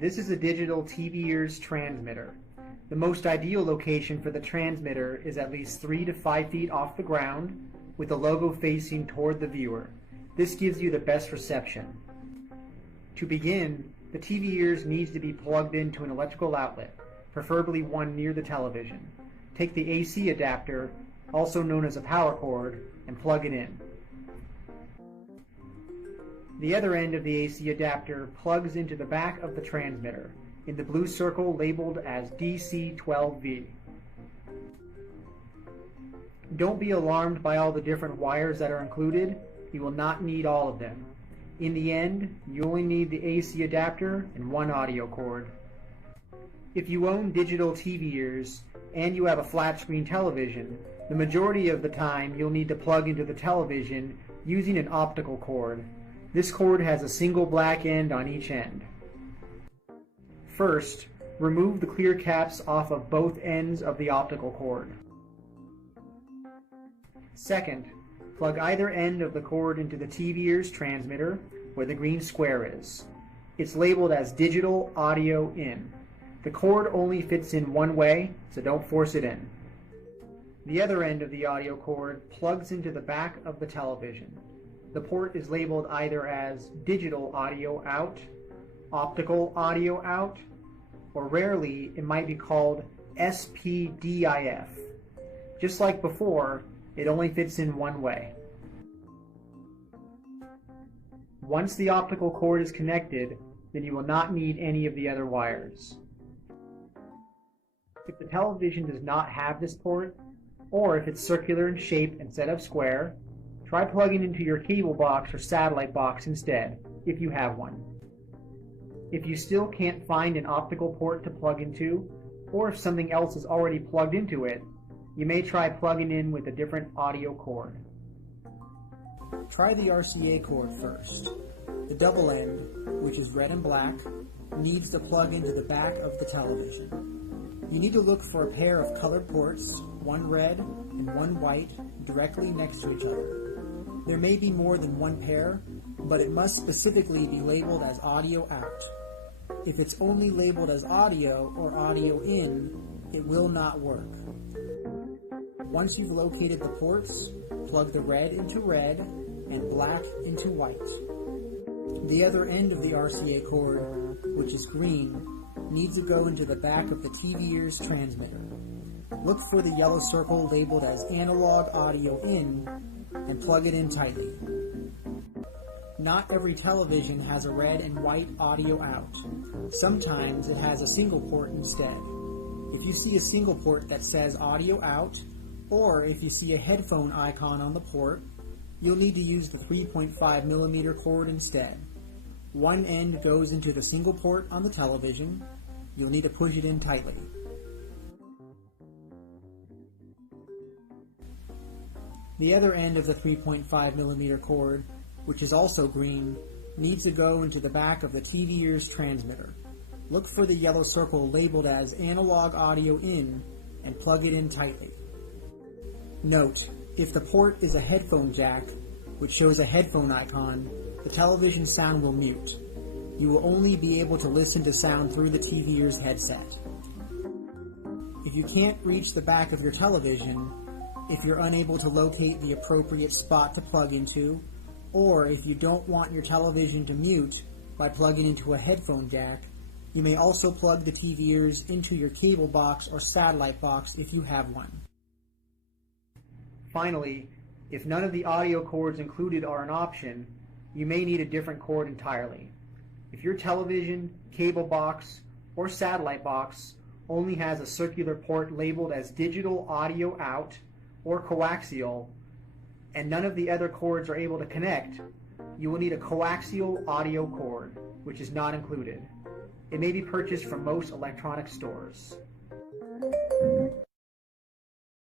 This is a digital TV ears transmitter. The most ideal location for the transmitter is at least 3 to 5 feet off the ground with the logo facing toward the viewer. This gives you the best reception. To begin, the TV ears needs to be plugged into an electrical outlet, preferably one near the television. Take the AC adapter, also known as a power cord, and plug it in. The other end of the AC adapter plugs into the back of the transmitter, in the blue circle labeled as DC12V. Don't be alarmed by all the different wires that are included. You will not need all of them. In the end, you only need the AC adapter and one audio cord. If you own digital TV ears and you have a flat screen television, the majority of the time you'll need to plug into the television using an optical cord. This cord has a single black end on each end. First, remove the clear caps off of both ends of the optical cord. Second, plug either end of the cord into the TV ears transmitter where the green square is. It's labeled as digital audio in. The cord only fits in one way, so don't force it in. The other end of the audio cord plugs into the back of the television. The port is labeled either as digital audio out, optical audio out, or rarely it might be called SPDIF. Just like before, it only fits in one way. Once the optical cord is connected, then you will not need any of the other wires. If the television does not have this port, or if it's circular in shape instead of square, try plugging into your cable box or satellite box instead, if you have one. If you still can't find an optical port to plug into, or if something else is already plugged into it, you may try plugging in with a different audio cord. Try the RCA cord first. The double end, which is red and black, needs to plug into the back of the television. You need to look for a pair of colored ports, one red and one white, directly next to each other. There may be more than one pair, but it must specifically be labeled as audio out. If it's only labeled as audio or audio in, it will not work. Once you've located the ports, plug the red into red and black into white. The other end of the RCA cord, which is green, needs to go into the back of the TV ears transmitter. Look for the yellow circle labeled as analog audio in and plug it in tightly. Not every television has a red and white audio out. Sometimes it has a single port instead. If you see a single port that says audio out, or if you see a headphone icon on the port, you'll need to use the 3.5mm cord instead. One end goes into the single port on the television. You'll need to push it in tightly. The other end of the 3.5mm cord, which is also green, needs to go into the back of the TV ears transmitter. Look for the yellow circle labeled as analog audio in and plug it in tightly. Note, if the port is a headphone jack, which shows a headphone icon, the television sound will mute. You will only be able to listen to sound through the TV ears headset. If you can't reach the back of your television, if you're unable to locate the appropriate spot to plug into, or if you don't want your television to mute by plugging into a headphone jack, you may also plug the TV ears into your cable box or satellite box if you have one. Finally, if none of the audio cords included are an option, you may need a different cord entirely. If your television, cable box, or satellite box only has a circular port labeled as digital audio out or coaxial, and none of the other cords are able to connect, you will need a coaxial audio cord, which is not included. It may be purchased from most electronic stores.